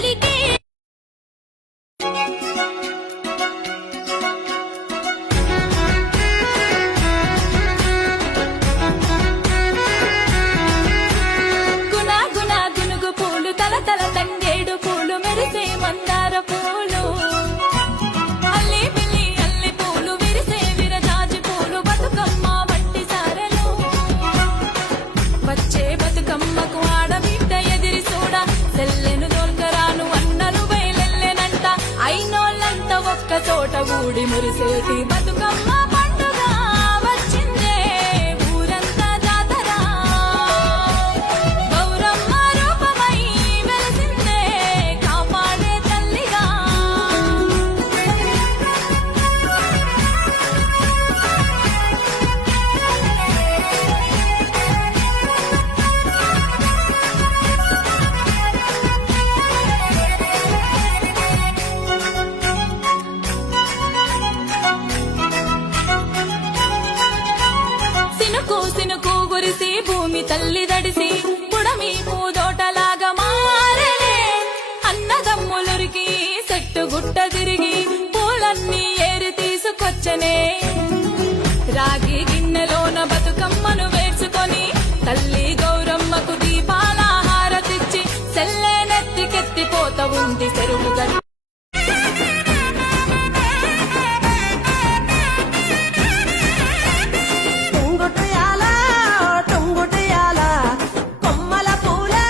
పలికే గుణ గుణ గునుగు పూలు తల తల తంగేడు పూలు మెరిసే మందార పూలు అల్లి పిల్లి అల్లి పూలు విరిసే విరజాజి పూలు బతుకమ్మ వంటి సారెలు వచ్చే బతుకమ్మకు ఆడబిడ్డ ఎదిరి చూడ సెల్లెను దొరకరాను అన్నను బయలెల్లెనంట అయినోళ్ళంతా ఒక్క చోట ఊడి మురిసేటి బతుకమ్మ పండుగ వచ్చిందే ఊరంతా జాతర గౌరమ్మ రూపమై వెలసిందే కాపాడే తల్లిగా సినుకు సినుకు గురిసి భూమి తల్లి దడిసి పుడమి పూదోటలాగా మారనే అన్నదమ్ములురికి చెట్టు గుట్ట తిరిగి పూలన్నీ ఏరి తీసుకొచ్చనే రాగి గిన్నెలోన బతుకమ్మను వేసుకొని తల్లి గౌరమ్మకు దీపాల హారతిచ్చి సెల్లెనెత్తికెత్తిపోత ఉంది చెరువు గట్టు టుంగుటయాల టుంగుటయాల కొమ్మల పూలే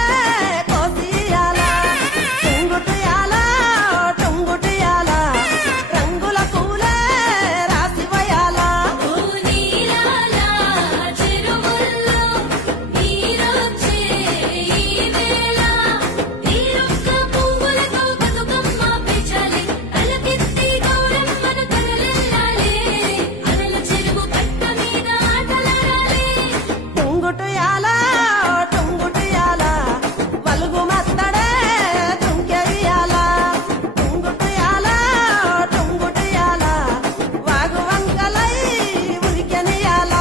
కోసియాల టుంగుటయాల టుంగుటయాల రంగుల పూలే రాసివయాల నీలాల చెరువుల్లో నీరొచ్చే ఈ వేళ నీరొక్క పువ్వులతో బతుకమ్మ పెంచాలి తలకెత్తి గౌరమ్మను కదలెల్లాలి అలల చెరువు కట్ట మీద ఆటలాడాలి టుంగుటయాల టుంగుటయాల వలుగు మత్తడే తుంకెయ్యాల టుంగుటయాల టుంగుటయాల వాగు వంకలై ఉరికెనియాల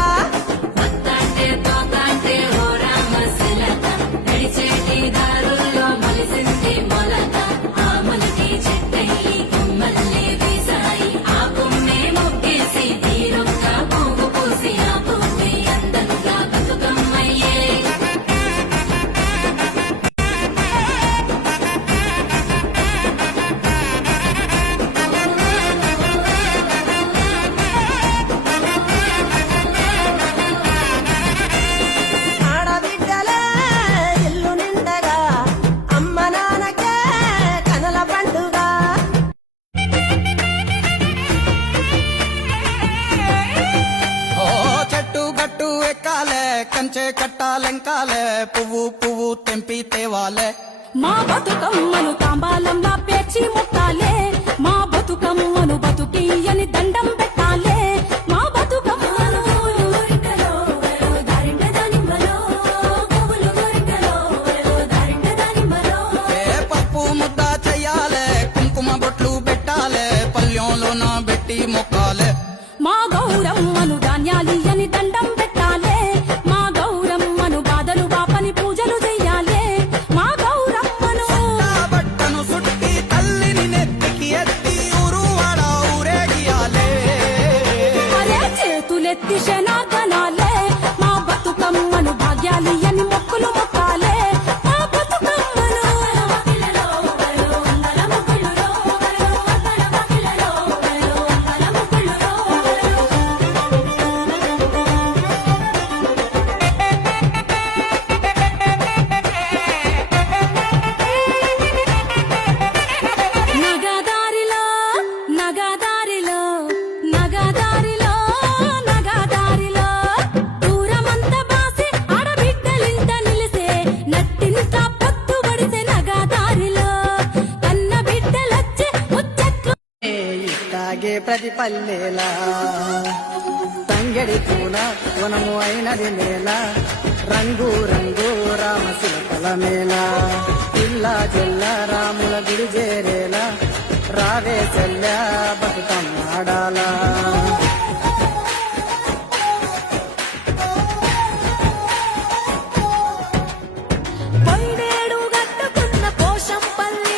వత్తాంటే తోతాంటే ఓ రామశిలక నడిచేటి దారుల్లో మొలిసింది మొలక ఆ మొలకి చెట్టయి కొమ్మల్ని వీసాయి ఆ కొమ్మే మొగ్గేసి తీరొక్క పువ్వు పూసి ఆ పువ్వే అందంగా బతుకమ్మయ్యే ఆడబిడ్డలే ఇల్లు నిండగా అమ్మ నాన్నకే కనుల పండుగ ఓ చెట్టు గట్టు ఎక్కాలే కంచె కట్టాలెంకాలే పువ్వు పువ్వు తెంపి తేవాలే మా బతుకమ్మను తాంబాలంలా పేర్చి ముట్టాలే మా బతుకమ్మను బతుకియ్యని దండం పెట్టాలే మా బతుకమ్మను ఏ పప్పు ముద్ద చెయ్యాలే కుంకుమ బొట్లు పెట్టాలే పల్లెంలోన పెట్టి మొక్కాలే మా గౌరమ్మను ధాన్యాలియ్యని దండం పెట్టాలే మా గౌరమ్మను బాధలు బాపని పూజలు చెయ్యాలే మా గౌరమ్మను ఆ బట్టను సుట్టి తల్లిని నెత్తికి ఎత్తి ఊరువాడ ఊరేగియాలే అరే చేతులెత్తి శనార్దనాలే మా బతుకమ్మను భాగ్యాలియ్యని మొక్కులు మొక్కాలే మా బతుకమ్మను నగదారిలో నగదారిలో నగదారిలో నగదారిలో దూరమంత బాసి ఆడబిడ్డలింత నిలిసే నట్టింత పొత్తు పడిసే నగదారిలో కన్న బిడ్డలొచ్చే ముచ్చట్లు ఇట్టాగే ప్రతి పల్లెలా తంగడి పూల వనము అయినది నేల రంగు రంగు రామశిల్పల మేళ పిల్ల జల్ల రాముల గుడి చేరేలా రావే చెల్ల బతుకమ్మాడాలా పైడేడు గట్టుకున్న పోషంపల్లి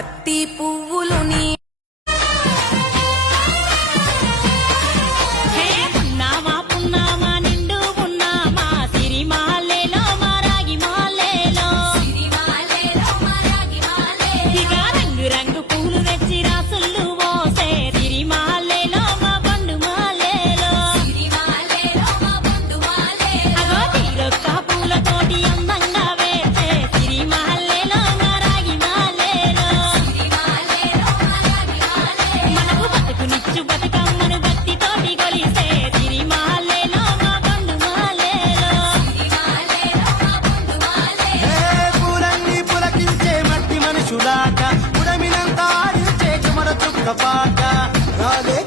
పత్తి పువ్వులు నీ హే పున్నామా పున్నామా నిండు పున్నామా సిరిమాలేలో మారాగి మాలేలో ఇక రంగు రంగు పూలు తెచ్చి రాసులు పోసే సిరిమాలేలో మా బండు మాలేలో అగో తీరొక్క పూలతోటి అందంగా వేసే సిరిమాలేలో మారాగి మాలేలో మనకు బతుకునిచ్చు బతుకమ్మను భక్తితోటి కొలిసే సిరిమాలేలో మా బండు మాలేలో పూలన్నీ పులకించే మట్టి మనుషులాట ఉడమినంత ఆడించే కుమర చుక్క పాట రాలే